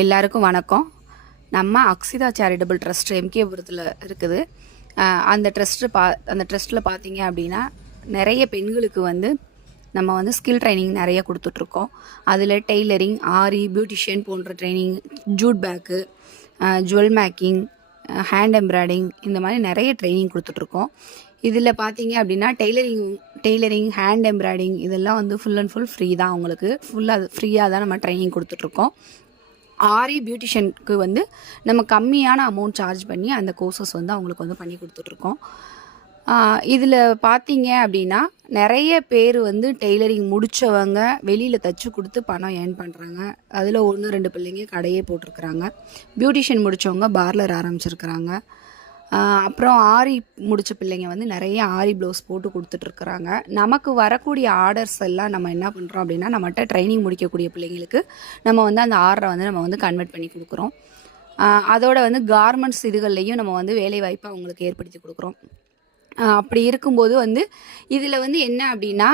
எல்லாருக்கும் வணக்கம். நம்ம அக்ஷிதா சேரிட்டபிள் ட்ரஸ்ட் எம்கேபுரத்தில் இருக்குது. அந்த ட்ரஸ்ட்டில் பார்த்தீங்க அப்படின்னா நிறைய பெண்களுக்கு வந்து நம்ம வந்து ஸ்கில் ட்ரைனிங் நிறைய கொடுத்துட்ருக்கோம். அதில் டெய்லரிங், ஆரி, பியூட்டிஷியன் போன்ற training, jute bag, jewel making, hand embroidering, இந்த மாதிரி நிறைய ட்ரைனிங் கொடுத்துட்ருக்கோம். இதில் பார்த்தீங்க அப்படின்னா டெய்லரிங், ஹேண்ட் எம்ப்ராய்டிங் இதெல்லாம் வந்து ஃபுல் அண்ட் ஃபுல் ஃப்ரீ தான். உங்களுக்கு ஃபுல்லாக ஃப்ரீயாக தான் நம்ம ட்ரைனிங் கொடுத்துட்ருக்கோம். ஆரி பியூட்டிஷியனுக்கு வந்து நம்ம கம்மியான அமௌண்ட் சார்ஜ் பண்ணி அந்த கோர்சஸ் வந்து அவங்களுக்கு வந்து பண்ணி கொடுத்துட்ருக்கோம். இதில் பார்த்தீங்க அப்படின்னா நிறைய பேர் வந்து டெய்லரிங் முடித்தவங்க வெளியில் தைச்சி கொடுத்து பணம் ஏர்ன் பண்ணுறாங்க. அதில் 1-2 பிள்ளைங்க கடையே போட்டிருக்கிறாங்க. பியூட்டிஷியன் முடித்தவங்க பார்லர் ஆரம்பிச்சிருக்கிறாங்க. அப்புறம் ஆரி முடித்த பிள்ளைங்க வந்து நிறைய ஆரி ப்ளவுஸ் போட்டு கொடுத்துட்ருக்குறாங்க. நமக்கு வரக்கூடிய ஆர்டர்ஸ் எல்லாம் நம்ம என்ன பண்ணுறோம் அப்படின்னா, நம்மகிட்ட ட்ரைனிங் முடிக்கக்கூடிய பிள்ளைங்களுக்கு நம்ம வந்து அந்த ஆர்டரை வந்து நம்ம வந்து கன்வெர்ட் பண்ணி கொடுக்குறோம். அதோட வந்து கார்மெண்ட்ஸ் இதுகள்லையும் நம்ம வந்து வேலைவாய்ப்பை அவங்களுக்கு ஏற்படுத்தி கொடுக்குறோம். அப்படி இருக்கும்போது வந்து இதில் வந்து என்ன அப்படின்னா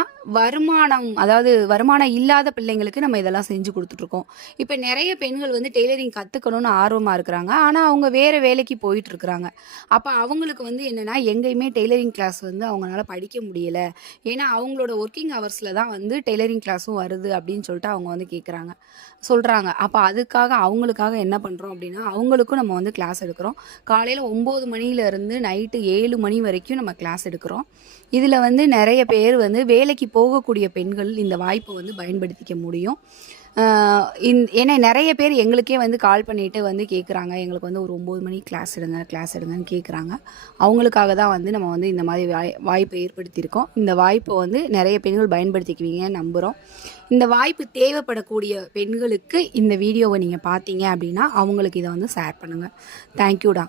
வருமானம் இல்லாத பிள்ளைங்களுக்கு நம்ம இதெல்லாம் செஞ்சு கொடுத்துட்ருக்கோம். இப்போ நிறைய பெண்கள் வந்து டெய்லரிங் கற்றுக்கணும்னு ஆர்வமாக இருக்கிறாங்க. ஆனால் அவங்க வேறு வேலைக்கு போயிட்டுருக்குறாங்க. அப்போ அவங்களுக்கு வந்து என்னென்னா எங்கேயுமே டெய்லரிங் கிளாஸ் வந்து அவங்களால படிக்க முடியலை. ஏன்னா அவங்களோட ஒர்க்கிங் ஹவர்ஸில் தான் வந்து டெய்லரிங் கிளாஸும் வருது அப்படின்னு சொல்லிட்டு அவங்க வந்து சொல்கிறாங்க. அப்போ அவங்களுக்காக என்ன பண்ணுறோம் அப்படின்னா, அவங்களுக்கும் நம்ம வந்து கிளாஸ் எடுக்கிறோம். காலையில் 9 மணிலேருந்து நைட்டு 7 மணி வரைக்கும் நம்ம கிளாஸ் எடுக்கிறோம். இதில் வந்து நிறைய பேர் வந்து வேலைக்கு போகக்கூடிய பெண்கள் இந்த வாய்ப்பை வந்து பயன்படுத்திக்க முடியும். ஏன்னா நிறைய பேர் எங்களுக்கே வந்து கால் பண்ணிட்டு வந்து கேட்குறாங்க, எங்களுக்கு வந்து ஒரு 9 மணிக்கு கிளாஸ் எடுங்கன்னு கேட்குறாங்க. அவங்களுக்காக தான் வந்து நம்ம வந்து இந்த மாதிரி வாய்ப்பை ஏற்படுத்தியிருக்கோம். இந்த வாய்ப்பை வந்து நிறைய பெண்கள் பயன்படுத்திக்குவீங்கன்னு நம்புகிறோம். இந்த வாய்ப்பு தேவைப்படக்கூடிய பெண்களுக்கு இந்த வீடியோவை நீங்கள் பார்த்தீங்க அப்படின்னா அவங்களுக்கு இதை வந்து ஷேர் பண்ணுங்கள். தேங்க்யூடா.